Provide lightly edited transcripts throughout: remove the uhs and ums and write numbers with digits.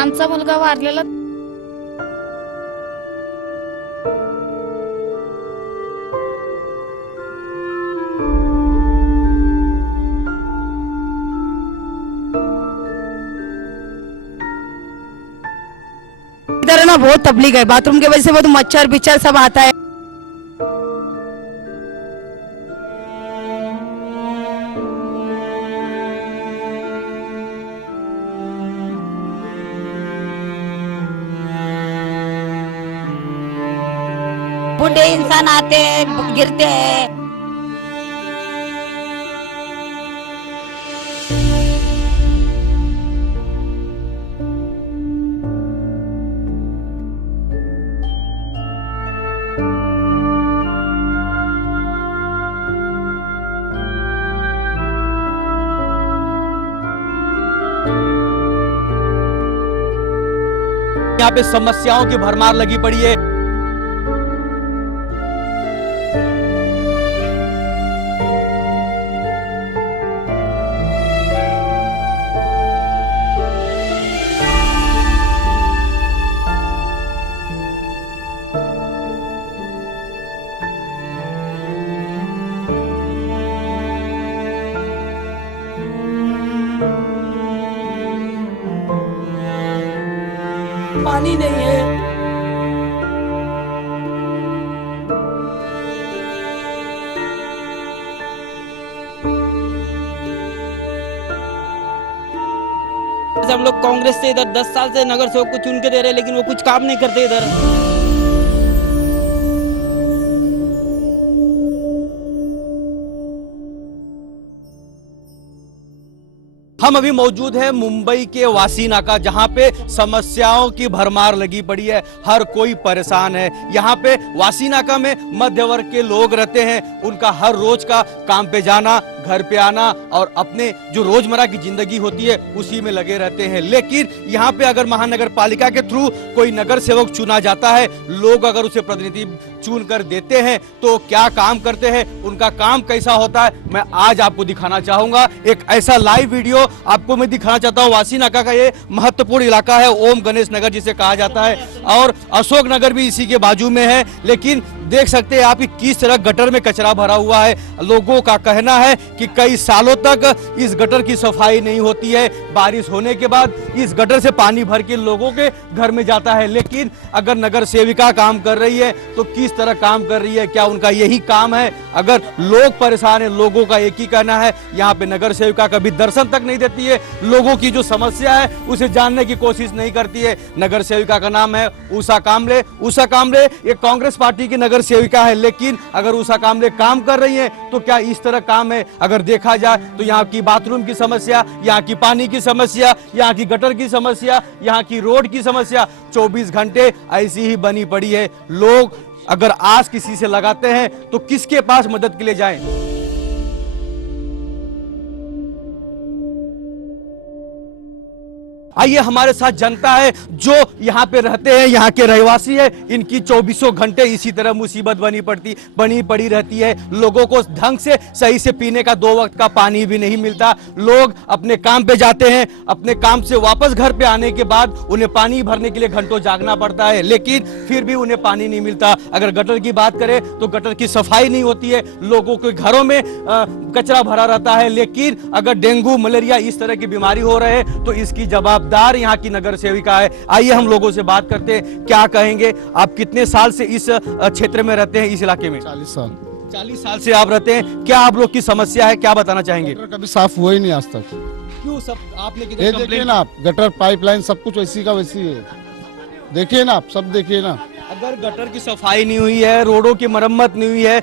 आमचा मुलगा वारलेला इधर ना बहुत तकलीफ है, बाथरूम की वजह से बहुत मच्छर बिच्छर सब आता है। बूढ़े इंसान आते हैं, गिरते हैं। यहाँ पे समस्याओं की भरमार लगी पड़ी है। पानी नहीं है। हम लोग कांग्रेस से इधर 10 साल से नगर सेवक को चुन के दे रहे हैं, लेकिन वो कुछ काम नहीं करते इधर। हम अभी मौजूद हैं मुंबई के वासी नाका, जहां पे समस्याओं की भरमार लगी पड़ी है, हर कोई परेशान है। यहाँ पे वासी नाका में मध्य वर्ग के लोग रहते हैं, उनका हर रोज का काम पे जाना, घर पे आना और अपने जो रोजमर्रा की जिंदगी होती है उसी में लगे रहते हैं। लेकिन यहाँ पे अगर महानगर पालिका के थ्रू कोई नगर सेवक चुना जाता है, लोग अगर उसे प्रतिनिधि चुन कर देते हैं तो क्या काम करते हैं, उनका काम कैसा होता है, मैं आज आपको दिखाना चाहूंगा। एक ऐसा लाइव वीडियो आपको मैं दिखाना चाहता हूँ। वासी नाका का ये महत्वपूर्ण इलाका है, ओम गणेश नगर जिसे कहा जाता है, और अशोक नगर भी इसी के बाजू में है। लेकिन देख सकते हैं आप कि किस तरह गटर में कचरा भरा हुआ है। लोगों का कहना है कि कई सालों तक इस गटर की सफाई नहीं होती है। बारिश होने के बाद इस गटर से पानी भर के लोगों के घर में जाता है। लेकिन अगर नगर सेविका काम कर रही है तो किस तरह काम कर रही है, क्या उनका यही काम है? अगर लोग परेशान है, लोगों का एक ही कहना है, यहाँ पे नगर सेविका कभी दर्शन तक नहीं देती है, लोगों की जो समस्या है उसे जानने की कोशिश नहीं करती है। नगर सेविका का नाम है उषा कामले। उषा कामले ये कांग्रेस पार्टी की नगर सेविका है, लेकिन अगर उषा कामले काम कर रही है तो क्या इस तरह काम है? अगर देखा जाए तो यहाँ की बाथरूम की समस्या, यहाँ की पानी की समस्या, यहाँ की गटर की समस्या, यहाँ की रोड की समस्या 24 घंटे ऐसी ही बनी पड़ी है। लोग अगर आस किसी से लगाते हैं तो किसके पास मदद के लिए जाएं? आइए हमारे साथ जनता है जो यहाँ पे रहते हैं, यहाँ के रहवासी है। इनकी 24 घंटे इसी तरह मुसीबत बनी पड़ी रहती है। लोगों को ढंग से सही से पीने का 2 वक्त का पानी भी नहीं मिलता। लोग अपने काम पे जाते हैं, अपने काम से वापस घर पे आने के बाद उन्हें पानी भरने के लिए घंटों जागना पड़ता है, लेकिन फिर भी उन्हें पानी नहीं मिलता। अगर गटर की बात करें तो गटर की सफाई नहीं होती है, लोगों के घरों में कचरा भरा रहता है। लेकिन अगर डेंगू मलेरिया इस तरह की बीमारी हो रहे हैं तो इसकी जवाबदार यहाँ की नगर सेविका है। आइए हम लोगों से बात करते हैं, क्या कहेंगे। आप कितने साल से इस क्षेत्र में रहते हैं, इस इलाके में? 40 साल। 40 साल से आप रहते हैं। क्या आप लोग की समस्या है, क्या बताना चाहेंगे? गटर कभी साफ हुआ ही नहीं आज तक। क्यों सब आपने ये कितने देखिए ना आप, गटर पाइपलाइन सब कुछ वैसी का वैसी है। देखिए ना आप, सब देखिए ना। अगर गटर की सफाई नहीं हुई है, रोडों की मरम्मत नहीं हुई है,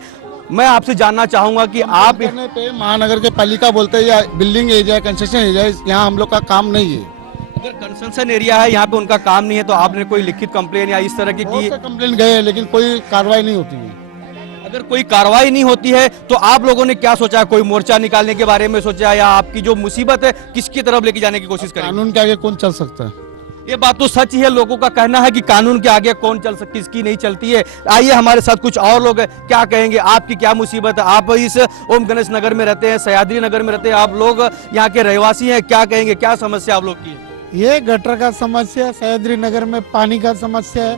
मैं आपसे जानना चाहूंगा कि आप करने पे महानगर के पालिका बोलते हैं या बिल्डिंग एरिया, कंस्ट्रक्शन एरिया, यहाँ हम लोग का काम नहीं है। अगर कंस्ट्रक्शन एरिया है, यहाँ पे उनका काम नहीं है, तो आपने कोई लिखित कंप्लेन या इस तरह की कंप्लेन गए लेकिन कोई कार्रवाई नहीं होती है। अगर कोई कार्रवाई नहीं होती है तो आप लोगों ने क्या सोचा? कोई मोर्चा निकालने के बारे में सोचा, या आपकी जो मुसीबत है किसकी तरफ लेके जाने की कोशिश करें? कानून के आगे कौन चल सकता है? ये बात तो सच ही है, लोगों का कहना है कि कानून के आगे कौन चल सकती, किसकी नहीं चलती है। आइए हमारे साथ कुछ और लोग हैं, क्या कहेंगे, आपकी क्या मुसीबत है? आप इस ओम गणेश नगर में रहते हैं, सह्याद्री नगर में रहते हैं, आप लोग यहाँ के रहवासी हैं, क्या कहेंगे, क्या समस्या आप लोग की है? ये गटर का समस्या, सह्याद्री नगर में पानी का समस्या है,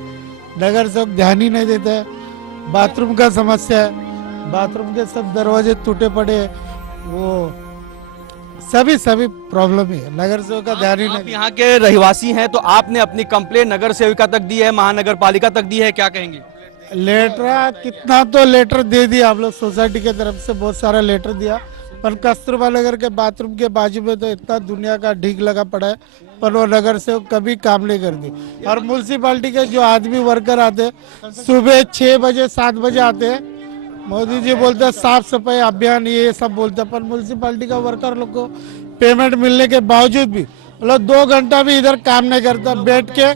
नगर से ध्यान ही नहीं देता है। बाथरूम का समस्या है, बाथरूम के सब दरवाजे टूटे पड़े हैं, वो सभी प्रॉब्लम है, नगर सेवक का ध्यान ही आप नहीं। यहाँ के रहवासी हैं तो आपने अपनी कंप्लेन नगर सेविका तक दी है, महानगर पालिका तक दी है, क्या कहेंगे? लेटर कितना तो लेटर दे दिया हम लोग सोसाइटी के तरफ से, बहुत सारा लेटर दिया, पर कस्तूरबा नगर के बाथरूम के बाजू में तो इतना दुनिया का ढीक लगा पड़ा है, पर वो नगर से कभी काम नहीं करती। और म्यूनसिपालिटी के जो आदमी वर्कर आते हैं सुबह 6 बजे 7 बजे आते हैं, मोदी जी बोलते हैं साफ सफाई अभियान ये सब बोलते हैं, पर म्यूनसिपालिटी का वर्कर लोग को पेमेंट मिलने के बावजूद भी मतलब 2 घंटा भी इधर काम नहीं करता, बैठ के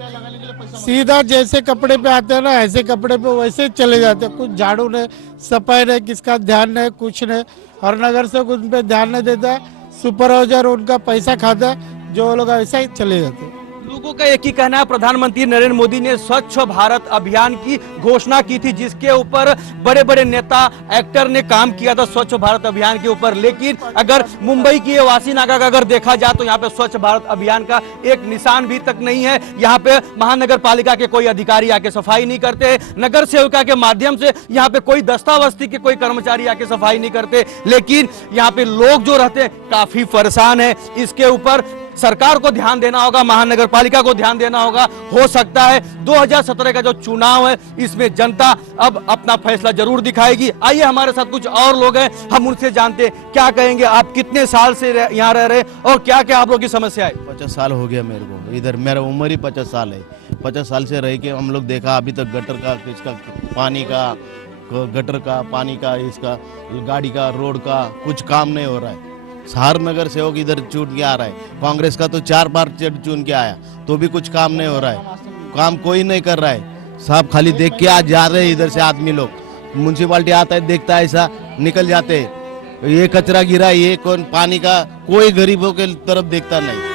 सीधा जैसे कपड़े पे आते हैं ना ऐसे कपड़े पे वैसे चले जाते हैं, कुछ झाड़ू नहीं, सफाई नहीं, किसका ध्यान नहीं, कुछ नहीं। और नगर से उन पे ध्यान नहीं देता है, सुपरवाइजर उनका पैसा खाता है, जो लोग ऐसा ही चले जाते हैं। लोगों का एक ही कहना है, प्रधानमंत्री नरेंद्र मोदी ने स्वच्छ भारत अभियान की घोषणा की थी, जिसके ऊपर बड़े बड़े नेता एक्टर ने काम किया था स्वच्छ भारत अभियान के ऊपर, लेकिन अगर मुंबई की ये वासी नाका का अगर देखा जाए तो यहाँ पे स्वच्छ भारत अभियान का एक निशान भी तक नहीं है। यहाँ पे महानगर पालिका के कोई अधिकारी आके सफाई नहीं करते, नगर सेविका के माध्यम से यहाँ पे कोई दस्तावेज़ी के कोई कर्मचारी आके सफाई नहीं करते, लेकिन यहाँ पे लोग जो रहते हैं काफी परेशान है। इसके ऊपर सरकार को ध्यान देना होगा, महानगर पालिका को ध्यान देना होगा। हो सकता है 2017 का जो चुनाव है इसमें जनता अब अपना फैसला जरूर दिखाएगी। आइए हमारे साथ कुछ और लोग हैं, हम उनसे जानते हैं क्या कहेंगे। आप कितने साल से यहाँ रह रहे हैं और क्या क्या आप लोग की समस्या है? 50 साल हो गया मेरे को इधर, मेरा उम्र ही 50 साल है। 50 साल से रह के हम लोग देखा अभी तक गटर का, इसका पानी का, गटर का, पानी का, इसका गाड़ी का, रोड का कुछ काम नहीं हो रहा है। हर नगर सेवक इधर चुन के आ रहा है, कांग्रेस का तो 4 बार चुन के आया तो भी कुछ काम नहीं हो रहा है, काम कोई नहीं कर रहा है। सब खाली देख के आज जा रहे हैं इधर से आदमी लोग, म्यूनसिपालिटी आता है देखता है ऐसा निकल जाते हैं। ये कचरा गिरा, ये कौन, पानी का कोई गरीबों के तरफ देखता नहीं।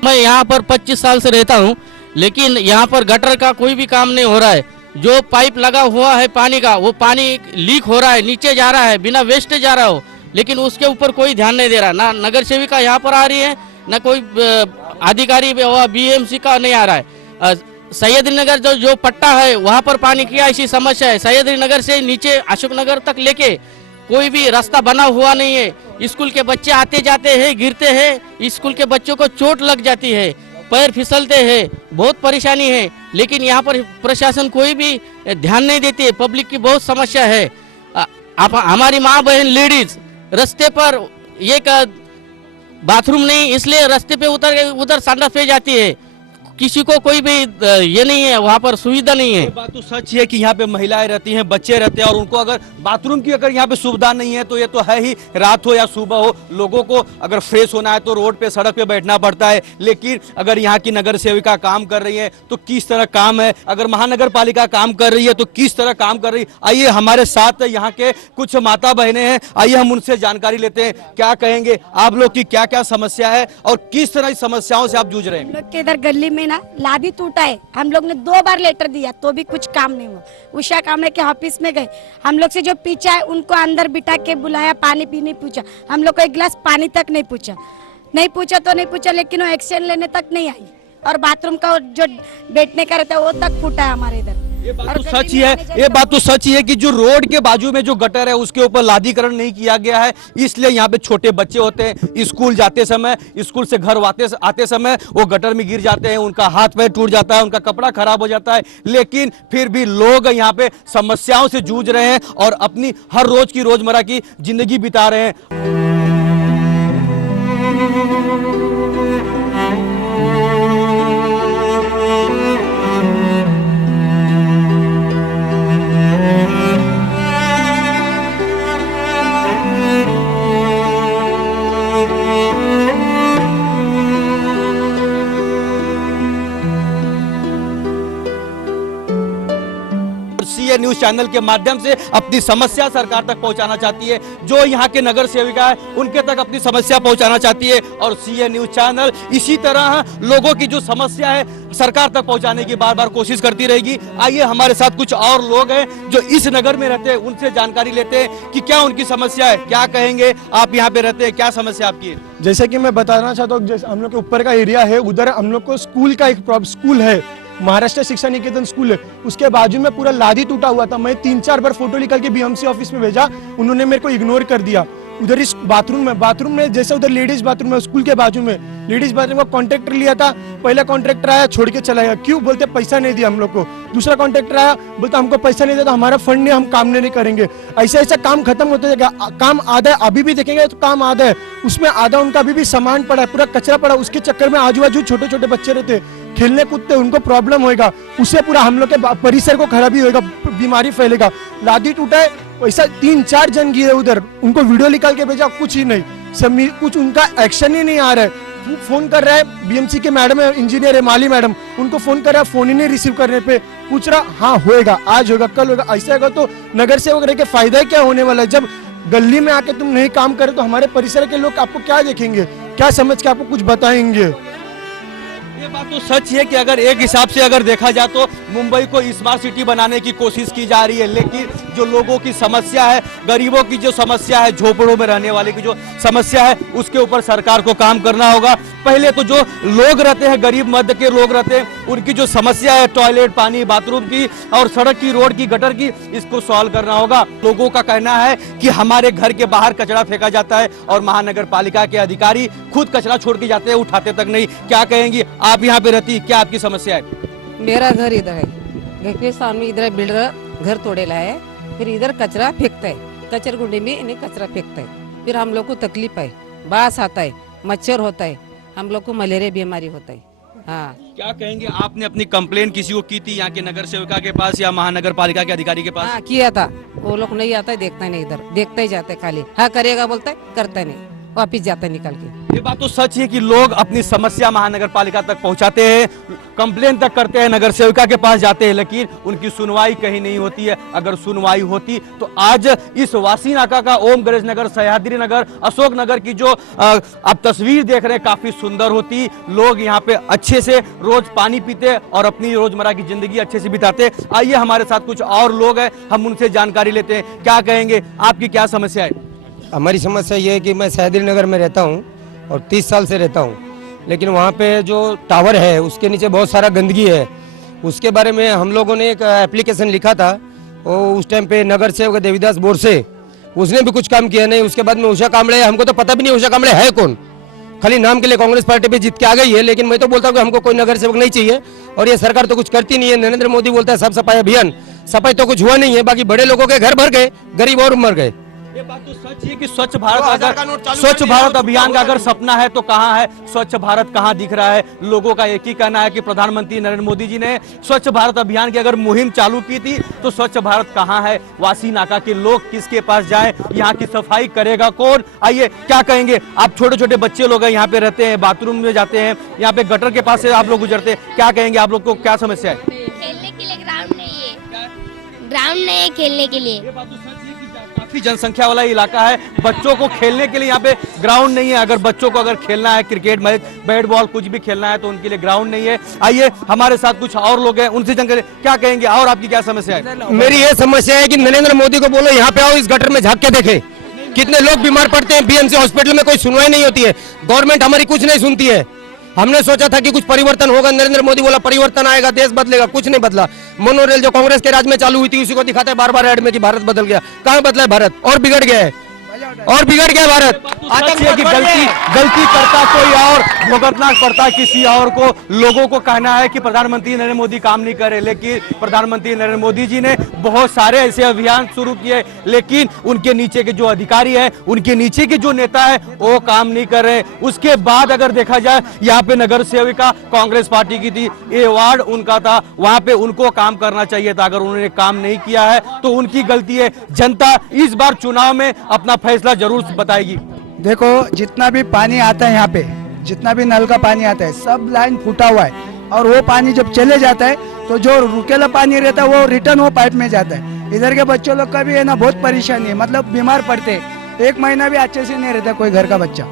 मैं यहाँ पर 25 साल से रहता हूँ, लेकिन यहाँ पर गटर का कोई भी काम नहीं हो रहा है। जो पाइप लगा हुआ है पानी का, वो पानी लीक हो रहा है, नीचे जा रहा है, बिना वेस्ट जा रहा हो, लेकिन उसके ऊपर कोई ध्यान नहीं दे रहा। ना नगर सेविका यहाँ पर आ रही है, ना कोई अधिकारी बीएमसी का नहीं आ रहा है। सह्याद्री नगर जो पट्टा है वहाँ पर पानी की ऐसी समस्या है। सह्याद्री नगर से नीचे अशोक नगर तक लेके कोई भी रास्ता बना हुआ नहीं है। स्कूल के बच्चे आते जाते हैं, गिरते हैं, स्कूल के बच्चों को चोट लग जाती है, पैर फिसलते हैं, बहुत परेशानी है। लेकिन यहाँ पर प्रशासन कोई भी ध्यान नहीं देती है, पब्लिक की बहुत समस्या है। आप हमारी माँ बहन लेडीज रास्ते पर एक बाथरूम नहीं, इसलिए रास्ते पे उधर संडास पे जाती है। किसी को कोई भी ये नहीं है, वहाँ पर सुविधा नहीं है। ये बात तो सच है कि यहाँ पे महिलाएं रहती हैं, बच्चे रहते हैं, और उनको अगर बाथरूम की अगर यहाँ पे सुविधा नहीं है तो ये तो है ही, रात हो या सुबह हो, लोगों को अगर फ्रेश होना है तो रोड पे, सड़क पे बैठना पड़ता है। लेकिन अगर यहाँ की नगर सेविका काम कर रही है तो किस तरह काम है, अगर महानगर पालिका काम कर रही है तो किस तरह काम कर रही है। आइए हमारे साथ यहाँ के कुछ माता बहनें हैं, आइए हम उनसे जानकारी लेते हैं। क्या कहेंगे आप लोग की क्या क्या समस्या है और किस तरह की समस्याओं से आप जूझ रहे हैं? हम लोग के इधर गली में ना लादी टूटा है, हम लोग ने 2 बार लेटर दिया तो भी कुछ काम नहीं हुआ। उषा कामरे के ऑफिस में गए, हम लोग से जो पीछा है उनको अंदर बिठा के बुलाया, पानी पीने पूछा, हम लोग को 1 गिलास पानी तक नहीं पूछा, लेकिन वो एक्शन लेने तक नहीं आई। और बाथरूम का जो बैठने का रहता है वो तक फूटा है हमारे इधर। ये बात तो सच ही है, ये बात तो सच ही है कि जो रोड के बाजू में जो गटर है उसके ऊपर लादीकरण नहीं किया गया है, इसलिए यहाँ पे छोटे बच्चे होते हैं, स्कूल जाते समय, स्कूल से घर आते समय वो गटर में गिर जाते हैं, उनका हाथ पैर टूट जाता है, उनका कपड़ा खराब हो जाता है। लेकिन फिर भी लोग यहाँ पे समस्याओं से जूझ रहे हैं और अपनी हर रोज की रोजमर्रा की जिंदगी बिता रहे हैं। सीए न्यूज चैनल के माध्यम से अपनी समस्या सरकार तक पहुंचाना चाहती है, जो यहाँ के नगर सेविका है उनके तक अपनी समस्या पहुंचाना चाहती है, और सीए न्यूज चैनल इसी तरह लोगों की जो समस्या है सरकार तक पहुंचाने की बार बार कोशिश करती रहेगी। आइए हमारे साथ कुछ और लोग हैं जो इस नगर में रहते हैं, उनसे जानकारी लेते हैं कि क्या उनकी समस्या है, क्या कहेंगे। आप यहाँ पे रहते हैं, क्या समस्या आपकी है? जैसे कि मैं बताना चाहता हूँ, जैसे हम लोग के ऊपर का एरिया है, उधर हम लोग को स्कूल का एक स्कूल है, महाराष्ट्र शिक्षा निकेतन स्कूल है, उसके बाजू में पूरा लादी टूटा हुआ था। मैं 3-4 बार फोटो निकाल के बीएमसी ऑफिस में भेजा, उन्होंने मेरे को इग्नोर कर दिया। उधर इस बाथरूम में जैसे उधर लेडीज बाथरूम है, स्कूल के बाजू में लेडीज बाथरूम का कॉन्ट्रैक्टर लिया था। पहला कॉन्ट्रैक्टर आया, छोड़ के चला गया। क्यों? बोलते पैसा नहीं दिया हम लोग को। दूसरा कॉन्ट्रैक्टर आया, बोलता हमको पैसा नहीं दिया तो हमारा फंड नहीं, हम काम नहीं करेंगे। ऐसा ऐसा काम खत्म होते जाएगा। काम आधा है, अभी भी देखेंगे तो काम आधा है, उसमें आधा उनका अभी भी सामान पड़ा है, पूरा कचरा पड़ा। उसके चक्कर में आजू बाजू छोटे छोटे बच्चे रहते, खेलने कूदते, उनको प्रॉब्लम होएगा, उससे पूरा हम लोग के परिसर को खराबी होएगा, बीमारी फैलेगा। लादी टूटा है, वैसा 3-4 जन गिरे उधर, उनको वीडियो निकाल के भेजा, कुछ ही नहीं, कुछ उनका एक्शन ही नहीं आ रहा है। फोन कर रहा है बीएमसी के मैडम है, इंजीनियर है, माली मैडम, उनको फोन कर रहा है, फोन ही नहीं रिसीव करने पे पूछ रहा हाँ होएगा, आज होगा, कल होगा। ऐसा होगा तो नगर सेवक रह के फायदा क्या होने वाला है? जब गली में आके तुम नहीं काम करे तो हमारे परिसर के लोग आपको क्या देखेंगे, क्या समझ के आपको कुछ बताएंगे? ये बात तो सच है कि अगर एक हिसाब से अगर देखा जाए तो मुंबई को स्मार्ट सिटी बनाने की कोशिश की जा रही है, लेकिन जो लोगों की समस्या है, गरीबों की जो समस्या है, झोपड़ों में रहने वाले की जो समस्या है, उसके ऊपर सरकार को काम करना होगा। पहले तो जो लोग रहते हैं, गरीब मध्य के लोग रहते हैं, उनकी जो समस्या है टॉयलेट, पानी, बाथरूम की और सड़क की, रोड की, गटर की, इसको सॉल्व करना होगा। लोगों का कहना है कि हमारे घर के बाहर कचरा फेंका जाता है और महानगर पालिका के अधिकारी खुद कचरा छोड़ के जाते हैं, उठाते तक नहीं। क्या कहेंगी? आप यहाँ पे रहती, क्या आपकी समस्या है? मेरा घर इधर है, घर के सामने इधर बिल्डर घर तोड़ेला है, फिर इधर कचरा फेंकता है, कचर गुंडी में इन्हें कचरा फेंकता है, फिर हम लोग को तकलीफ है, बास आता है, मच्छर होता है, हम लोग को मलेरिया बीमारी होता है। हाँ, क्या कहेंगे? आपने अपनी कंप्लेन किसी को की थी यहाँ के नगर सेविका के पास या महानगर पालिका के अधिकारी के पास? हाँ किया था, वो लोग नहीं आता है, देखता ही नहीं, इधर देखता ही जाता है, खाली हाँ करेगा बोलता है, करता नहीं, वापिस जाता है निकल के। ये बात तो सच है कि लोग अपनी समस्या महानगर पालिका तक पहुंचाते हैं, कंप्लेन तक करते हैं, नगर सेविका के पास जाते हैं, लेकिन उनकी सुनवाई कहीं नहीं होती है। अगर सुनवाई होती तो आज इस वासी नाका का ओम गणेश नगर, सह्याद्री नगर, अशोक नगर की जो आप तस्वीर देख रहे हैं काफी सुंदर होती। लोग यहाँ पे अच्छे से रोज पानी पीते और अपनी रोजमर्रा की जिंदगी अच्छे से बिताते। आइए हमारे साथ कुछ और लोग हैं, हम उनसे जानकारी लेते हैं। क्या कहेंगे? आपकी क्या समस्या है? हमारी समस्या ये है कि मैं सह्याद्री नगर में रहता हूँ और 30 साल से रहता हूँ, लेकिन वहाँ पे जो टावर है उसके नीचे बहुत सारा गंदगी है। उसके बारे में हम लोगों ने एक एप्लीकेशन लिखा था, वो उस टाइम पे नगर सेवक देवीदास बोर्ड से, उसने भी कुछ काम किया नहीं। उसके बाद में उषा कांबळे, हमको तो पता भी नहीं उषा कांबळे है कौन, खाली नाम के लिए कांग्रेस पार्टी पे जीत के आ गई है। लेकिन मैं तो बोलता हूँ कि हमको कोई नगर सेवक नहीं चाहिए, और ये सरकार तो कुछ करती नहीं है। नरेंद्र मोदी बोलता है सब सफाई अभियान, सफाई तो कुछ हुआ नहीं है, बाकी बड़े लोगों के घर भर गए, गरीब और मर गए। ये बात तो सच है कि स्वच्छ भारत अभियान का अगर सपना है तो कहाँ है स्वच्छ भारत? कहाँ दिख रहा है? लोगों का एक ही कहना है कि प्रधानमंत्री नरेंद्र मोदी जी ने स्वच्छ भारत अभियान की अगर मुहिम चालू की थी तो स्वच्छ भारत कहाँ है? वासी नाका के लोग किसके पास जाएं? यहाँ की सफाई करेगा कौन? आइए, क्या कहेंगे आप? छोटे छोटे बच्चे लोग हैं, यहाँ पे रहते हैं, बाथरूम में जाते हैं, यहाँ पे गटर के पास से आप लोग गुजरते हैं। क्या कहेंगे? आप लोग को क्या समस्या है? खेलने के लिए ग्राउंड नहीं है, ग्राउंड नहीं है खेलने के लिए। ये बात तो सच है कि काफी जनसंख्या वाला इलाका है, बच्चों को खेलने के लिए यहाँ पे ग्राउंड नहीं है। अगर बच्चों को अगर खेलना है, क्रिकेट, मैच, बैट बॉल कुछ भी खेलना है तो उनके लिए ग्राउंड नहीं है। आइए हमारे साथ कुछ और लोग हैं, उनसे जानकारी। क्या कहेंगे? और आपकी क्या समस्या है? मेरी ये समस्या है कि नरेंद्र मोदी को बोलो यहाँ पे आओ, इस गटर में झांक के देखे कितने लोग बीमार पड़ते हैं। बीएमसी हॉस्पिटल में कोई सुनवाई नहीं होती है, गवर्नमेंट हमारी कुछ नहीं सुनती है। हमने सोचा था कि कुछ परिवर्तन होगा, नरेंद्र मोदी बोला परिवर्तन आएगा, देश बदलेगा, कुछ नहीं बदला। मोनो रेल जो कांग्रेस के राज में चालू हुई थी उसी को दिखाते हैं बार बार ऐड में कि भारत बदल गया। कहाँ बदला है भारत? और बिगड़ गया है, और बिगड़ गया भारत। कि गलती करता कोई और, भुगतना पड़ता किसी और को। लोगों को कहना है कि प्रधानमंत्री नरेंद्र मोदी काम नहीं करे, लेकिन प्रधानमंत्री नरेंद्र मोदी जी ने बहुत सारे ऐसे अभियान शुरू किए, लेकिन उनके नीचे के जो अधिकारी है, उनके नीचे के जो नेता है, वो काम नहीं कर रहे। उसके बाद अगर देखा जाए, यहाँ पे नगर सेविका कांग्रेस पार्टी की थी, ये वार्ड उनका था, वहां पे उनको काम करना चाहिए था। अगर उन्होंने काम नहीं किया है तो उनकी गलती है। जनता इस बार चुनाव में अपना फैसला जरूर बताएगी। देखो, जितना भी पानी आता है यहाँ पे, जितना भी नल का पानी आता है, सब लाइन फूटा हुआ है, और वो पानी जब चले जाता है तो जो रुकेला पानी रहता है वो रिटर्न वो पाइप में जाता है। इधर के बच्चों लोग का भी है ना बहुत परेशानी है, मतलब बीमार पड़ते हैं, 1 महीना भी अच्छे से नहीं रहता कोई घर का बच्चा।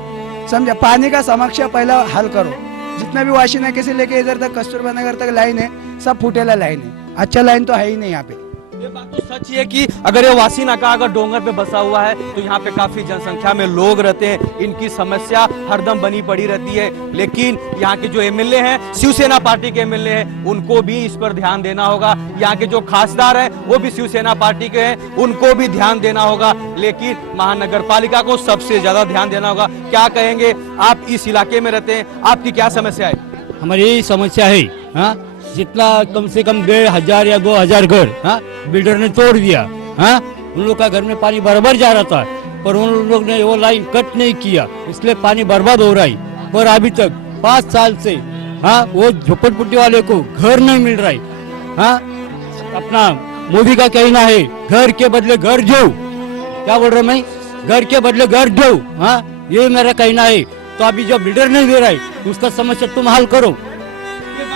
समझा, पानी का समस्या पहला हल करो। जितना भी वाशी नाके से लेके इधर तक कस्तूरबा नगर तक लाइन है, सब फूटेला लाइन है, अच्छा लाइन तो है ही नहीं यहाँ पे। ये बात तो सच है कि अगर ये वासी नाका अगर डोंगर पे बसा हुआ है तो यहाँ पे काफी जनसंख्या में लोग रहते हैं, इनकी समस्या हरदम बनी पड़ी रहती है। लेकिन यहाँ के जो एमएलए हैं, शिवसेना पार्टी के एमएलए हैं, उनको भी इस पर ध्यान देना होगा। यहाँ के जो खासदार हैं वो भी शिवसेना पार्टी के हैं, उनको भी ध्यान देना होगा। लेकिन महानगर पालिका को सबसे ज्यादा ध्यान देना होगा। क्या कहेंगे, आप इस इलाके में रहते हैं, आपकी क्या समस्या है? हमारी यही समस्या है, हाँ, जितना कम से कम 1500 या 2000 घर, हाँ, बिल्डर ने तोड़ दिया, हाँ, उन लोग का घर में पानी बराबर जा रहा था, पर उन लोग ने वो लाइन कट नहीं किया, इसलिए पानी बर्बाद हो रहा है। पर अभी तक 5 साल से, हाँ, वो झोपड़पट्टी वाले को घर नहीं मिल रहा है, हाँ। अपना मोदी का कहना है घर के बदले घर दो, क्या बोल रहा मैं, घर के बदले घर दो, हाँ, ये मेरा कहना है। तो अभी जो बिल्डर नहीं दे रहा है उसका समस्या तुम हल करो।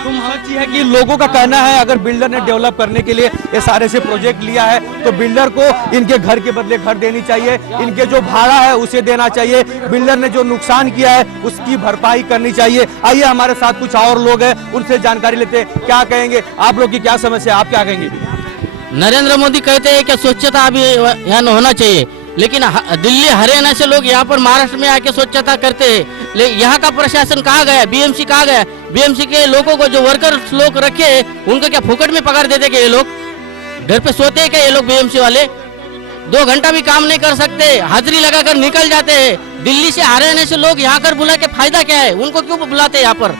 तुम सच है कि लोगों का कहना है अगर बिल्डर ने डेवलप करने के लिए ये सारे से प्रोजेक्ट लिया है तो बिल्डर को इनके घर के बदले घर देनी चाहिए, इनके जो भाड़ा है उसे देना चाहिए, बिल्डर ने जो नुकसान किया है उसकी भरपाई करनी चाहिए। आइए हमारे साथ कुछ और लोग हैं, उनसे जानकारी लेते हैं। क्या कहेंगे, आप लोग की क्या समस्या, आप क्या कहेंगे? नरेंद्र मोदी कहते हैं कि स्वच्छता अभी यहाँ होना चाहिए, लेकिन दिल्ली हरियाणा से लोग यहाँ पर महाराष्ट्र में आके स्वच्छता करते हैं। यहाँ का प्रशासन कहाँ गया, बीएमसी कहाँ गया? बीएमसी के लोगों को जो वर्कर्स लोग रखे उनको क्या फुकट में पगार देते? क्या ये लोग घर पे सोते हैं क्या? ये लोग बीएमसी वाले 2 घंटा भी काम नहीं कर सकते, हाजिरी लगाकर निकल जाते हैं। दिल्ली से हरियाणा से लोग यहाँ कर बुला के फायदा क्या है? उनको क्यों बुलाते हैं यहाँ पर?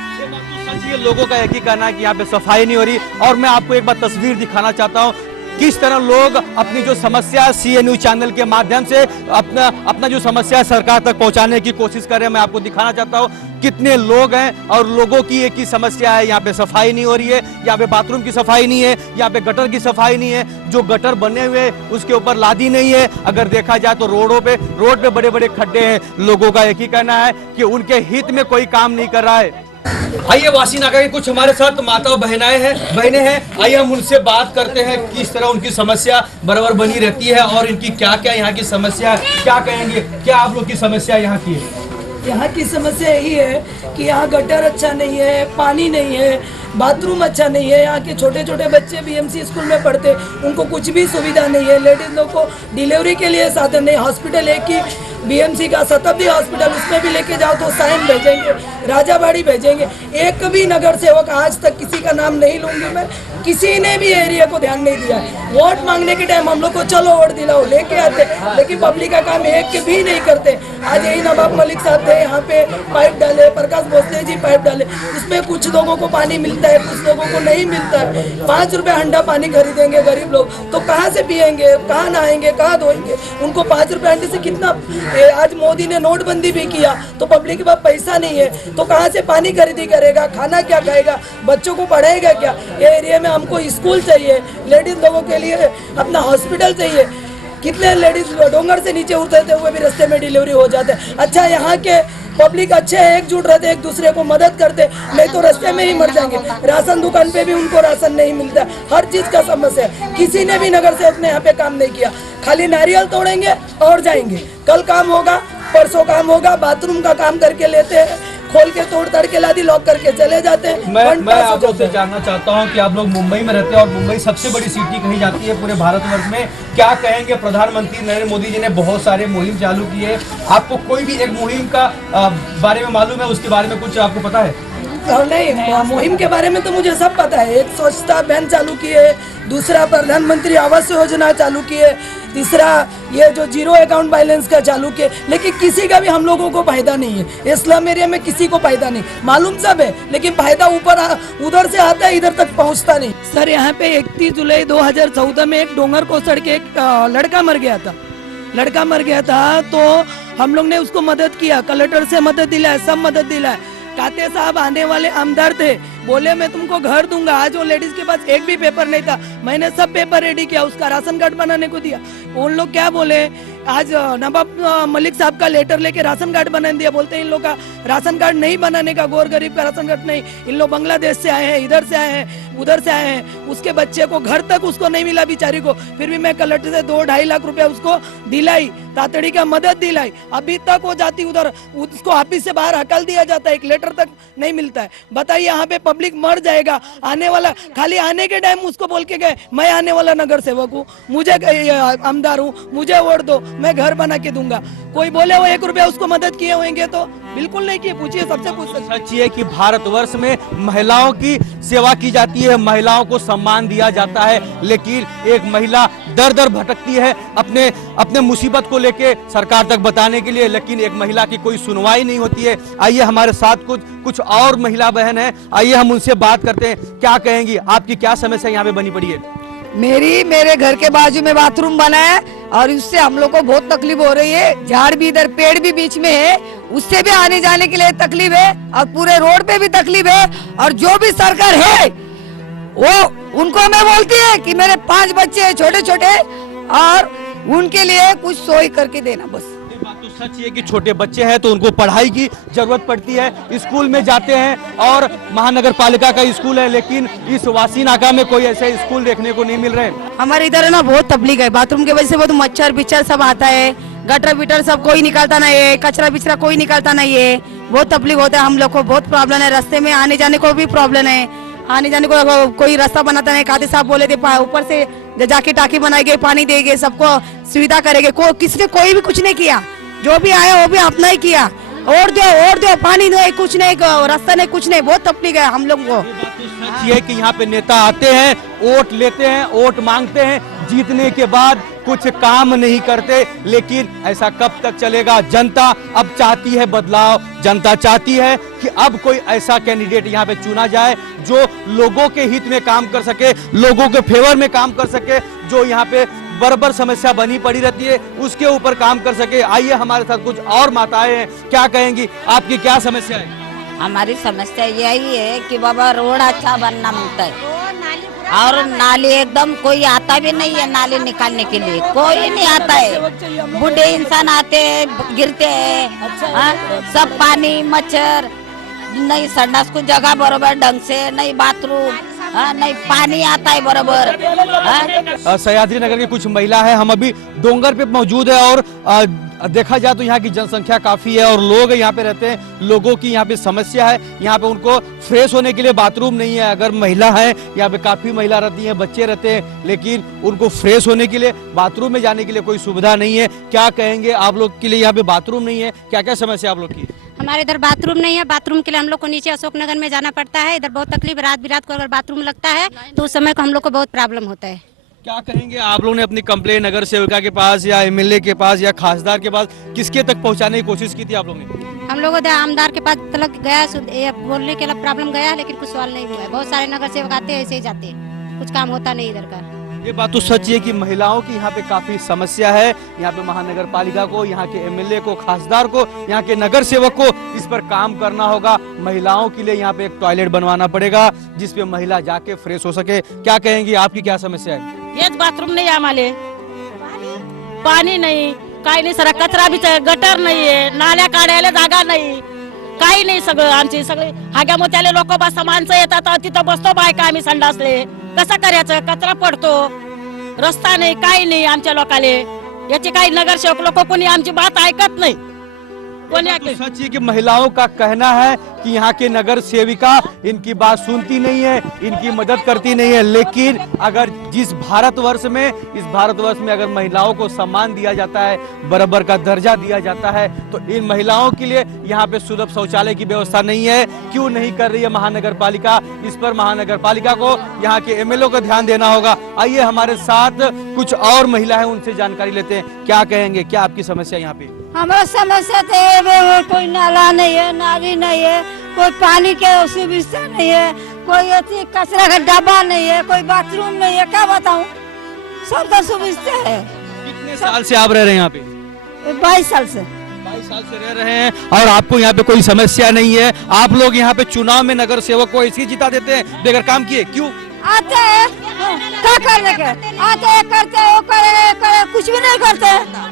लोगों का एक ही कहना है कि यहाँ पे सफाई नहीं हो रही। और मैं आपको एक बार तस्वीर दिखाना चाहता हूँ किस तरह लोग अपनी जो समस्या CNN चैनल के माध्यम से अपना जो समस्या सरकार तक पहुंचाने की कोशिश कर रहे हैं। मैं आपको दिखाना चाहता हूं कितने लोग हैं और लोगों की एक ही समस्या है, यहाँ पे सफाई नहीं हो रही है, यहाँ पे बाथरूम की सफाई नहीं है, यहाँ पे गटर की सफाई नहीं है, जो गटर बने हुए उसके ऊपर लादी नहीं है। अगर देखा जाए तो रोड पे बड़े बड़े खड्डे हैं। लोगों का एक ही कहना है कि उनके हित में कोई काम नहीं कर रहा है। आइए वासी नाका के कुछ हमारे साथ माता बहनें हैं, आइए हम उनसे बात करते हैं किस तरह उनकी समस्या बराबर बनी रहती है और इनकी क्या क्या यहाँ की समस्या है। क्या कहेंगे, क्या आप लोग की समस्या यहाँ की है? यहाँ की समस्या यही है कि यहाँ गटर अच्छा नहीं है, पानी नहीं है, बाथरूम अच्छा नहीं है। यहाँ के छोटे छोटे बच्चे बीएमसी स्कूल में पढ़ते, उनको कुछ भी सुविधा नहीं है। लेडीज लोग को डिलीवरी के लिए साधन नहीं। हॉस्पिटल एक ही बीएमसी का शताब्दी हॉस्पिटल, उसमें भी लेके जाओ तो साइन भेजेंगे, राजाबाड़ी भेजेंगे। एक भी नगर सेवक आज तक किसी का नाम नहीं लूंगी मैं, किसी ने भी एरिया को ध्यान नहीं दिया। वोट मांगने के टाइम हम लोग को चलो वोट दिलाओ लेके आते, लेकिन पब्लिक का काम एक भी नहीं करते। आज यही नवाब मलिक साहब थे, यहाँ पे पाइप डाले, प्रकाश भोसले जी पाइप डाले, उसमें कुछ लोगों को पानी मिलता है, कुछ लोगों को नहीं मिलता है। 5 रुपए हंडा पानी खरीदेंगे गरीब लोग तो कहाँ से पियेंगे, कहाँ नहाएंगे, कहाँ धोएंगे? उनको 5 रुपए हंडे से कितना। आज मोदी ने नोटबंदी भी किया तो पब्लिक के पास पैसा नहीं है तो कहाँ से पानी खरीदी करेगा, खाना क्या खाएगा, बच्चों को पढ़ाएगा क्या? ये एरिया में हमको स्कूल चाहिए, लेडीज लोगों के लिए अपना हॉस्पिटल चाहिए। कितने लेडीज डोंगर से नीचे उतरते हुए भी रास्ते में डिलीवरी हो जाते। अच्छा, यहाँ के पब्लिक अच्छे एकजुट रहते, एक दूसरे को मदद करते, नहीं तो रास्ते में ही मर जाएंगे। राशन दुकान पे भी उनको राशन नहीं मिलता, हर चीज का समस्या है। किसी ने भी नगर सेवक ने यहाँ पे काम नहीं किया, खाली नारियल तोड़ेंगे और जाएंगे। कल काम होगा, परसों काम होगा, बाथरूम का काम करके लेते हैं, खोल के तोड़ तड़ के लादी लॉक करके चले जाते हैं। मैं आप लोग से जानना चाहता हूं कि आप लोग मुंबई में रहते हैं और मुंबई सबसे बड़ी सिटी कही जाती है पूरे भारतवर्ष में। क्या कहेंगे, प्रधानमंत्री नरेंद्र मोदी जी ने बहुत सारे मुहिम चालू की है, आपको कोई भी एक मुहिम का बारे में मालूम है, उसके बारे में कुछ आपको पता है? नहीं, मुहिम के बारे में तो मुझे सब पता है। एक स्वच्छता अभियान चालू की है, दूसरा प्रधानमंत्री आवास योजना चालू की है, तीसरा ये जो जीरो अकाउंट बैलेंस का चालू किए, लेकिन किसी का भी हम लोगों को फायदा नहीं है। स्लम एरिया में किसी को फायदा नहीं, मालूम सब है, लेकिन फायदा उधर से आता है, इधर तक पहुंचता नहीं। सर, यहाँ पे 31 जुलाई 2014 में एक डोंगर को सड़ के एक लड़का मर गया था तो हम लोग ने उसको मदद किया, कलेक्टर से मदद दिलाया, सब मदद दिलाया। काते साहब आने वाले आमदार थे, बोले मैं तुमको घर दूंगा। आज वो लेडीज के पास एक भी पेपर नहीं था, मैंने सब पेपर रेडी किया, उसका राशन कार्ड बनाने को दिया। उन लोग क्या बोले, आज नवाब मलिक साहब का लेटर लेके राशन कार्ड बना दिया। बोलते हैं इन लोग का राशन कार्ड नहीं बनाने का, गोर गरीब का राशन कार्ड नहीं। इन लोग बांग्लादेश से आए हैं, इधर से आए हैं, उधर से आए हैं। उसके बच्चे को घर तक उसको नहीं मिला बेचारी को। फिर भी मैं कलेक्टर से 2-2.5 लाख रुपया उसको दिलाई, तातड़ी का मदद दिलाई। अभी तक वो जाती उधर, उसको ऑफिस से बाहर हकल दिया जाता है, एक लेटर तक नहीं मिलता है। बताइए यहाँ पे पब्लिक मर जाएगा। आने वाला खाली आने के टाइम उसको बोल के गए मैं आने वाला नगर सेवक हूँ, मुझे आमदार हूँ, मुझे वोट दो, मैं घर बना के दूंगा। कोई बोले वो 1 रुपया उसको मदद किए होंगे तो बिल्कुल नहीं किए। पूछिए, सबसे पूछ सकते। सच ये कि भारतवर्ष में महिलाओं की सेवा की जाती है, महिलाओं को सम्मान दिया जाता है, लेकिन एक महिला दर दर भटकती है अपने मुसीबत को लेके सरकार तक बताने के लिए, लेकिन एक महिला की कोई सुनवाई नहीं होती है। आइए हमारे साथ कुछ और महिला बहन है, आइए हम उनसे बात करते हैं। क्या कहेंगी, आपकी क्या समस्या यहाँ पे बनी पड़ी है? मेरे घर के बाजू में बाथरूम बना है और उससे हम लोग को बहुत तकलीफ हो रही है। झाड़ भी इधर, पेड़ भी बीच में है, उससे भी आने जाने के लिए तकलीफ है और पूरे रोड पे भी तकलीफ है। और जो भी सरकार है वो उनको मैं बोलती है कि मेरे 5 बच्चे हैं छोटे छोटे, और उनके लिए कुछ सोई करके देना बस। बात तो सच है कि छोटे बच्चे हैं तो उनको पढ़ाई की जरूरत पड़ती है, स्कूल में जाते हैं और महानगर पालिका का स्कूल है, लेकिन इस वासी नाका में कोई ऐसे स्कूल देखने को नहीं मिल रहे हैं। हमारे इधर है ना बहुत तकलीफ है, बाथरूम की वजह से बहुत मच्छर बिच्छर सब आता है, गटर बिटर सब कोई निकालता नहीं है, कचरा बिचरा कोई निकालता नहीं है, बहुत तकलीफ होता है हम लोग को, बहुत प्रॉब्लम है। रास्ते में आने जाने को भी प्रॉब्लम है, आने जाने को कोई रास्ता बनाता नहीं। खाते साहब बोले थे ऊपर से जाके टाकी बनाई गई, पानी देंगे, सबको सुविधा करेंगे, किसने कोई भी कुछ नहीं किया। जो भी आया वो भी अपना ही किया, और दो पानी नहीं, कुछ नहीं, रास्ता नहीं, कुछ नहीं, बहुत तकलीफ है हम लोग को। सच ये है कि यहाँ पे नेता आते हैं, वोट लेते हैं, वोट मांगते हैं, जीतने के बाद कुछ काम नहीं करते। लेकिन ऐसा कब तक चलेगा? जनता अब चाहती है बदलाव, जनता चाहती है कि अब कोई ऐसा कैंडिडेट यहाँ पे चुना जाए जो लोगों के हित में काम कर सके, लोगों के फेवर में काम कर सके, जो यहाँ पे बराबर समस्या बनी पड़ी रहती है उसके ऊपर काम कर सके। आइए हमारे साथ कुछ और माताएं हैं, क्या कहेंगी, आपकी क्या समस्या है? हमारी समस्या यही है कि बाबा रोड अच्छा बनना मांगता है, और नाली एकदम कोई आता भी नहीं है, नाली निकालने के लिए कोई नहीं आता है। बूढ़े इंसान आते हैं, गिरते हैं, सब पानी मच्छर, नहीं संडास को जगह बरोबर ढंग से, नहीं बाथरूम, नहीं पानी आता है बराबर। सह्याद्री नगर की कुछ महिला है, हम अभी डोंगर पे मौजूद है और देखा जाए तो यहाँ की जनसंख्या काफी है और लोग यहाँ पे रहते हैं। लोगों की यहाँ पे समस्या है, यहाँ पे उनको फ्रेश होने के लिए बाथरूम नहीं है। अगर महिला है, यहाँ पे काफी महिला रहती हैं, बच्चे रहते हैं, लेकिन उनको फ्रेश होने के लिए बाथरूम में जाने के लिए कोई सुविधा नहीं है। क्या कहेंगे, आप लोग के लिए यहाँ पे बाथरूम नहीं है, क्या क्या समस्या आप लोग की? हमारे इधर बाथरूम नहीं है, बाथरूम के लिए हम लोग को नीचे अशोकनगर में जाना पड़ता है। इधर बहुत तकलीफ, रात बिरात को अगर बाथरूम लगता है तो उस समय को हम लोग को बहुत प्रॉब्लम होता है। क्या कहेंगे, आप लोगों ने अपनी कंप्लेन नगर सेविका के पास या एमएलए के पास या खासदार के पास किसके तक पहुंचाने की कोशिश की थी आप लोगों ने? हम लोग आमदार के पास तक गया, बोलने के लिए प्रॉब्लम गया, लेकिन कुछ सवाल नहीं हुआ है। बहुत सारे नगर सेवक आते हैं, ऐसे ही जाते हैं, कुछ काम होता नहीं इधर का। ये बात तो सच है कि महिलाओं की यहाँ पे काफी समस्या है। यहाँ पे महानगर पालिका को, यहाँ के एमएलए को, खासदार को, यहाँ के नगर सेवक को इस पर काम करना होगा। महिलाओं के लिए यहाँ पे एक टॉयलेट बनवाना पड़ेगा जिसपे महिला जाके फ्रेश हो सके। क्या कहेंगी, आपकी क्या समस्या है? हेच बाथरूम नाही आम्हाला, पाणी नाही, काही नाही, सर कचरा बी, गटर नाहीये, नाल्या काढायला जागा नाही, काही नाही, सगळं आमची सगळे हाग्या मोत्याले लोक बस माणसं येतात, तिथं बसतो बायका आम्ही संडासले, कसं करायचं, कचरा पडतो, रस्ता नाही, काही नाही आमच्या लोकाले, याची काही नगरसेवक लोक कोणी आमची बात ऐकत नाही। तो सच है कि महिलाओं का कहना है कि यहाँ के नगर सेविका इनकी बात सुनती नहीं है, इनकी मदद करती नहीं है। लेकिन अगर जिस भारतवर्ष में अगर महिलाओं को सम्मान दिया जाता है, बराबर का दर्जा दिया जाता है, तो इन महिलाओं के लिए यहाँ पे सुलभ शौचालय की व्यवस्था नहीं है। क्यों नहीं कर रही है महानगर पालिका? इस पर महानगर पालिका को, यहाँ के एमएलए को ध्यान देना होगा। आइए हमारे साथ कुछ और महिला है, उनसे जानकारी लेते हैं। क्या कहेंगे, क्या आपकी समस्या यहाँ पे? हमारा समस्या तो है, कोई नाला नहीं है, नाली नहीं है, कोई पानी के सुविधा नहीं है, कोई कचरा का डब्बा नहीं है, कोई बाथरूम नहीं है, क्या बताऊं, सब तो सुविधा है। कितने साल से आप रह रहे हैं यहाँ पे? 22 साल से। 22 साल से रह रहे हैं और आपको यहाँ पे कोई समस्या नहीं है। आप लोग यहाँ पे चुनाव में नगर सेवक को ऐसे ही जिता देते हैं बेगर काम किए, क्यों? आते हैं क्या करने के, आते हैं करते हैं, वो करे कुछ भी नहीं करते।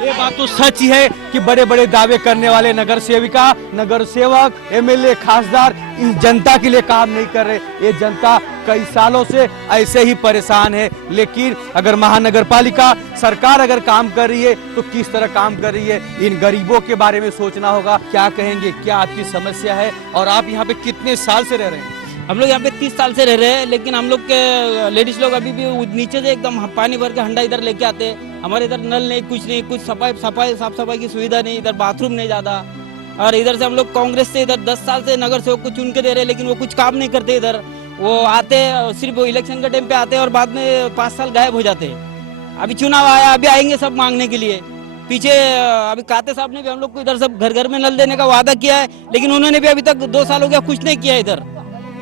ये बात तो सच ही है कि बड़े बड़े दावे करने वाले नगर सेविका, नगर सेवक, एमएलए, खासदार इस जनता के लिए काम नहीं कर रहे। ये जनता कई सालों से ऐसे ही परेशान है। लेकिन अगर महानगर पालिका सरकार अगर काम कर रही है तो किस तरह काम कर रही है, इन गरीबों के बारे में सोचना होगा। क्या कहेंगे, क्या आपकी समस्या है और आप यहाँ पे कितने साल से रह रहे हैं? हम लोग यहाँ पे 30 साल से रह रहे हैं, लेकिन हम लोग के लेडीज लोग अभी भी नीचे से एकदम पानी भर के हंडा इधर लेके आते हैं। हमारे इधर नल नहीं, कुछ नहीं, कुछ साफ सफाई की सुविधा नहीं, इधर बाथरूम नहीं ज्यादा। और इधर से हम लोग कांग्रेस से इधर 10 साल से नगर सेवक को चुन के दे रहे हैं, लेकिन वो कुछ काम नहीं करते। इधर वो आते सिर्फ इलेक्शन के टाइम पे आते हैं और बाद में 5 साल गायब हो जाते हैं। अभी चुनाव आया, अभी आएंगे सब मांगने के लिए। पीछे अभी काते साहब ने भी हम लोग को इधर सब घर घर में नल देने का वादा किया है, लेकिन उन्होंने भी अभी तक 2 साल हो गया कुछ नहीं किया। इधर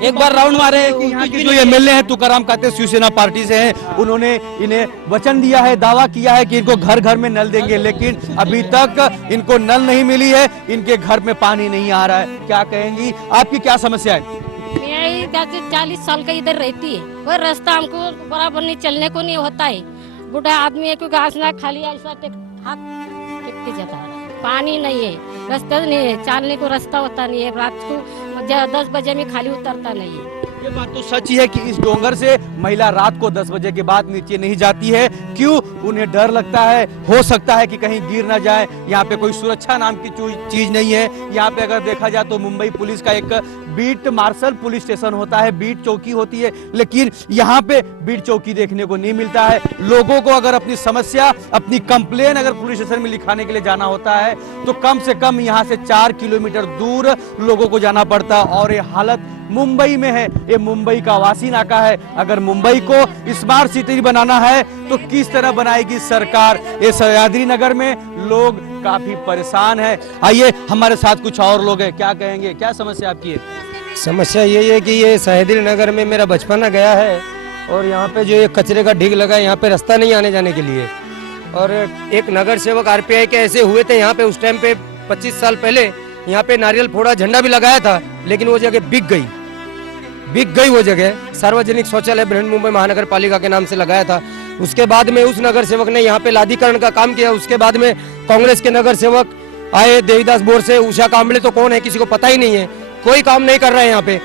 एक बार राउंड मारे। यहाँ के जो एमएलए हैं तुकाराम काते शिवसेना पार्टी से हैं, उन्होंने इन्हें वचन दिया है, दावा किया है कि इनको घर घर में नल देंगे, लेकिन अभी तक इनको नल नहीं मिली है, इनके घर में पानी नहीं आ रहा है। क्या कहेंगी, आपकी क्या समस्या है? मैं 40 साल का इधर रहती है, वो रास्ता हमको बराबर नहीं, चलने को नहीं होता है। बूढ़ा आदमी है, कोई घास ना खाली ऐसा हाथ टेकते जाता है। पानी नहीं है, रास्ता नहीं है, चलने को रास्ता होता नहीं है। रात को 10 बजे में खाली उतरता नहीं है। ये बात तो सच ही है कि इस डोंगर से महिला रात को 10 बजे के बाद नीचे नहीं जाती है। क्यों? उन्हें डर लगता है, हो सकता है कि कहीं गिर ना जाए। यहाँ पे कोई सुरक्षा नाम की चीज नहीं है। यहाँ पे अगर देखा जाए तो मुंबई पुलिस का एक बीट मार्शल पुलिस स्टेशन होता है, बीट चौकी होती है, लेकिन यहाँ पे बीट चौकी देखने को नहीं मिलता है। लोगों को अगर अपनी समस्या, अपनी कंप्लेन अगर पुलिस स्टेशन में लिखाने के लिए जाना होता है तो कम से कम यहाँ से 4 किलोमीटर दूर लोगों को जाना पड़ता है। और ये हालत मुंबई में है, ये मुंबई का वासी नाका है। अगर मुंबई को स्मार्ट सिटी बनाना है तो किस तरह बनाएगी सरकार? ये सह्याद्री नगर में लोग काफी परेशान है। आइए हमारे साथ कुछ और लोग हैं, क्या कहेंगे, क्या समस्या आपकी है? समस्या यही है कि ये सह्याद्री नगर में मेरा बचपना गया है और यहाँ पे जो ये कचरे का ढीग लगा है, यहाँ पे रास्ता नहीं आने जाने के लिए। और एक नगर सेवक आरपीआई के ऐसे हुए थे यहाँ पे, उस टाइम पे 25 साल पहले यहाँ पे नारियल फोड़ा झंडा भी लगाया था, लेकिन वो जगह बिक गई वो जगह। सार्वजनिक शौचालय बृहन मुंबई महानगर पालिका के नाम से लगाया था। उसके बाद में उस नगर सेवक ने यहाँ पे लादीकरण का काम किया। उसके बाद में कांग्रेस के नगर सेवक आए, देवीदास बोर से। उषा कांबले तो कौन है किसी को पता ही नहीं है, कोई काम नहीं कर रहा है यहाँ पे।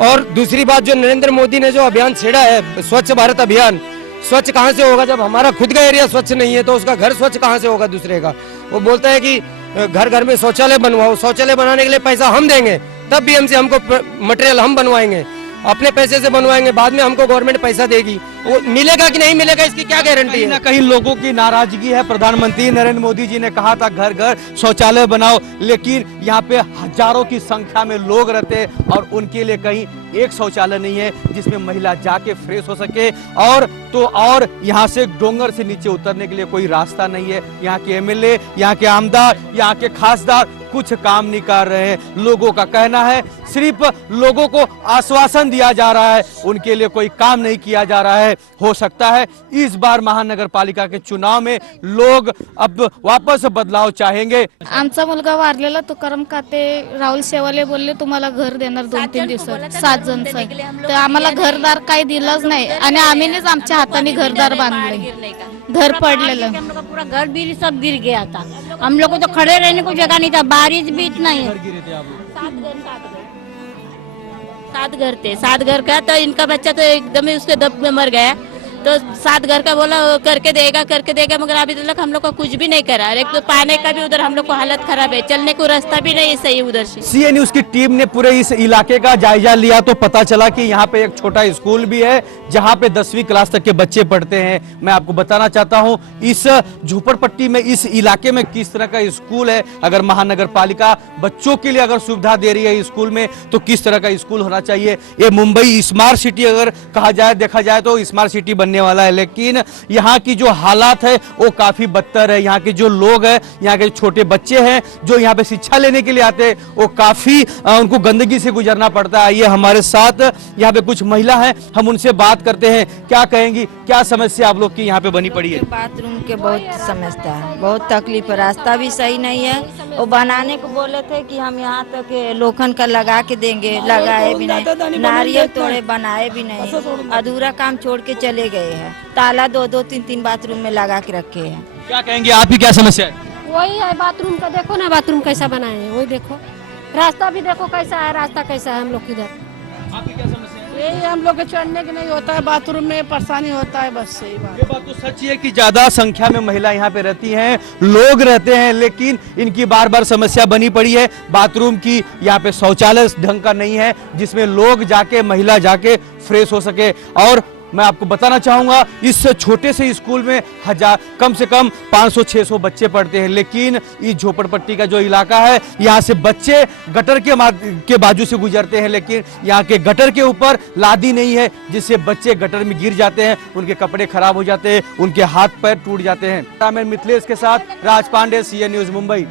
और दूसरी बात, जो नरेंद्र मोदी ने जो अभियान छेड़ा है, स्वच्छ भारत अभियान, स्वच्छ कहाँ से होगा? जब हमारा खुद का एरिया स्वच्छ नहीं है तो उसका घर स्वच्छ कहाँ से होगा दूसरे का? वो बोलता है कि घर घर में शौचालय बनवाओ, शौचालय बनाने के लिए पैसा हम देंगे, तब बीएमसी हमको मटेरियल हम बनवाएंगे, अपने पैसे से बनवाएंगे, बाद में हमको गवर्नमेंट पैसा देगी। वो मिलेगा कि नहीं मिलेगा इसकी क्या गारंटी है? ना कहीं लोगों की नाराजगी है। प्रधानमंत्री नरेंद्र मोदी जी ने कहा था घर घर शौचालय बनाओ, लेकिन यहाँ पे हजारों की संख्या में लोग रहते हैं और उनके लिए कहीं एक शौचालय नहीं है जिसमें महिला जाके फ्रेश हो सके। और यहाँ से डोंगर से नीचे उतरने के लिए कोई रास्ता नहीं है। यहाँ के एमएलए, यहाँ के आमदार, यहाँ के खासदार कुछ काम नहीं कर रहे हैं। लोगों का कहना है सिर्फ लोगों को आश्वासन दिया जा रहा है, उनके लिए कोई काम नहीं किया जा रहा है। हो सकता है इस बार महानगर पालिका के चुनाव में लोग अब वापस बदलाव चाहेंगे। आमचा मुलगा वारलेला तुकाराम काते राहुल शेवाले बोलले तुम्हाला घर देणार 2-3 दिवसात 7 जण तर आम्हाला घरदार काही दिलंच नाही आणि आम्हीच आमच्या हाताने घरदार बांधले, घर पडलेलं, हम लोग का पूरा घर भी सब गिर गया था। हम लोग को तो खड़े रहने को जगह नहीं था, बारिश भी इतना ही। 7 घर थे, 7 घर का तो इनका बच्चा तो एकदम ही उसके दब में मर गया। तो 7 घर का बोला करके देगा, मगर अभी तक हम लोग को कुछ भी नहीं करा। एक तो पानी का भी उधर हम लोग को हालत खराब है, चलने को रास्ता भी नहीं सही उधर से। सीए न्यूज़ की टीम ने पूरे इस इलाके का जायजा लिया तो पता चला कि यहाँ पे एक छोटा स्कूल भी है जहाँ पे 10वीं क्लास तक के बच्चे पढ़ते हैं। मैं आपको बताना चाहता हूँ इस झोपड़पट्टी में, इस इलाके में किस तरह का स्कूल है। अगर महानगर पालिका बच्चों के लिए अगर सुविधा दे रही है स्कूल में तो किस तरह का स्कूल होना चाहिए। ये मुंबई स्मार्ट सिटी अगर कहा जाए, देखा जाए तो स्मार्ट सिटी बनने बनने वाला है, लेकिन यहाँ की जो हालात है वो काफी बदतर है। यहाँ के जो लोग हैं, यहाँ के छोटे बच्चे हैं जो यहाँ पे शिक्षा लेने के लिए आते हैं, वो काफी उनको गंदगी से गुजरना पड़ता है। ये हमारे साथ यहाँ पे कुछ महिला हैं, हम उनसे बात करते हैं। क्या कहेंगी, क्या समस्या आप लोग की यहाँ पे बनी पड़ी है? बाथरूम के बहुत समस्या है, बहुत तकलीफ है, रास्ता भी सही नहीं है। वो बनाने को बोले थे कि हम यहाँ तक लोखंड का लगा के देंगे, लगाए भी नहीं, नारियल तोड़े बनाए भी नहीं, अधूरा काम छोड़ के चले गए हैं। ताला 2-2, 3-3 बाथरूम में लगा के रखे हैं। क्या कहेंगे, आपकी क्या समस्या है? वही है बाथरूम का, देखो ना बाथरूम कैसा बनाए हैं, वही देखो, रास्ता भी देखो कैसा है, रास्ता कैसा है हम लोग किधर। आपकी क्या समस्या है? यही हम लोग के चढ़ने के नहीं होता है, बाथरूम में परेशानी होता है, बस सही बात। ये बात तो सच है कि ज्यादा संख्या में महिला यहाँ पे रहती हैं, लोग रहते हैं, लेकिन इनकी बार बार समस्या बनी पड़ी है बाथरूम की। यहाँ पे शौचालय ढंग का नहीं है जिसमें लोग जाके, महिला जाके फ्रेश हो सके। और मैं आपको बताना चाहूंगा, इस छोटे से स्कूल में कम से कम 500-600 बच्चे पढ़ते हैं, लेकिन इस झोपड़पट्टी का जो इलाका है, यहाँ से बच्चे गटर के बाजू से गुजरते हैं, लेकिन यहाँ के गटर के ऊपर लादी नहीं है, जिससे बच्चे गटर में गिर जाते हैं, उनके कपड़े खराब हो जाते हैं, उनके हाथ पैर टूट जाते हैं। मैं मिथिलेश के साथ राज पांडे, CN न्यूज मुंबई।